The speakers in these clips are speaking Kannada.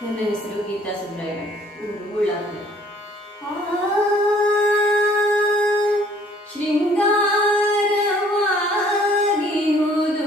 ನನ್ನ ಹೆಸರು ಗೀತಾ ಸುಬ್ರಾಯ ಉಳ್ಳಾಪುರ ಶೃಂಗಾರವಾಗಿಹುದು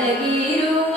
ಬೆಳಗಿರುವ